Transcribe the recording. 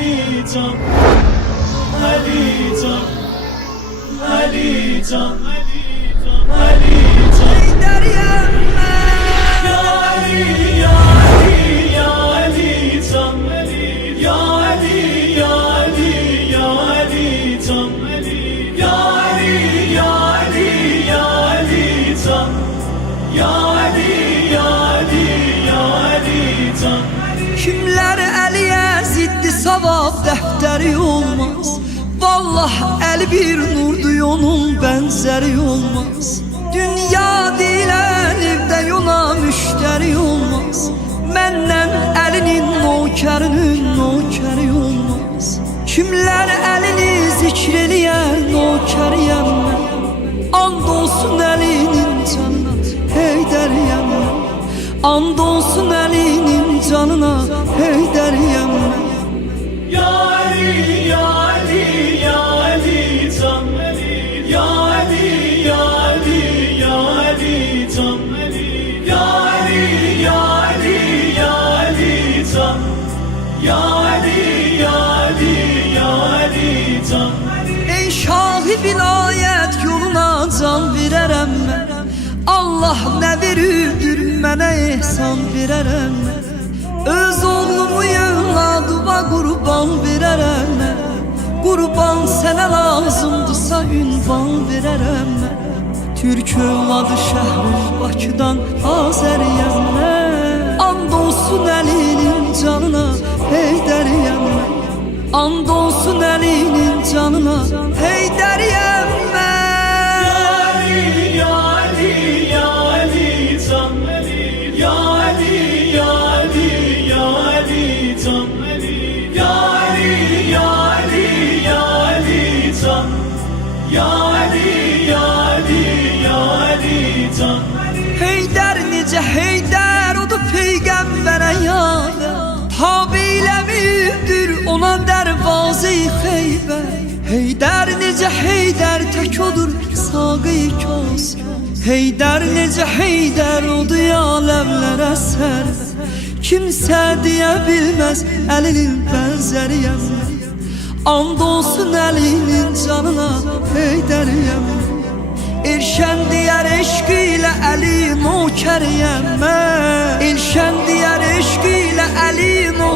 Alican, Alican, Alican, Alican. Heydər yəmmə Ya Ali, ya Ali, ya Alican, ya Ali, ya Ali, ya Alican, ya Ali, ya Ali, ya Alican, ya Ali, ya Ali, ya Alican. Kimlər əliyə ziddi savab dəftəri olmaz. Vallah əli bir nurdu, onun bənzəri olmaz. Dünya deyilən evdə yona müştəri olmaz. Məndən əlinin nokərinin nokəri olmaz. Kimlər əlini zikr eləyər nokəriyəm mən. And olsun əlinin canına Heydəriyəm mən. And olsun əlinin canına Heydəriyəm mən. Ya Ali, ya Ali, ya Alican, ya Ali, ya Ali, ya Alican, ya Ali, ya Ali, ya Alican, ya Ali, ya Ali, ya Alican. Ey şahı vilayət yoluna can verərəm mən. Allah nə verirdir mənə ehsan verərəm mən. Öz oğlumu yövladıma qurban verərəm mən. Qurban sənə lazımdırsa ünvan verərəm mən. Türk övladı şəhri Bakıdan Azəriyəm mən. And olsun əlinin canına Heydəriyəm mən. And olsun əlinin canına Heydəriyəm mən. Ya Ali, ya Alican, ya Ali, ya Ali, ya Alican, ya Ali, ya Ali, ya Alican, ya Ali, ya Ali, ya Alican. Heydər necə Heydər odur peyğəmbərə yadə. Tabi ilə müdür ona dərvazı-i Xeybər. Heydər necə Heydər tək odur saqı-i Kosər. Heydər necə Heydər odur ya ləvlərə sərvər. Kimsə deyə bilməz əlinin bənzəriyəm mən. And olsun əlinin canına Heydəriyəm mən. Elşən deyər eşq ilə əli nokəriyəm mən. Elşən deyər eşq ilə əli nokəriyəm.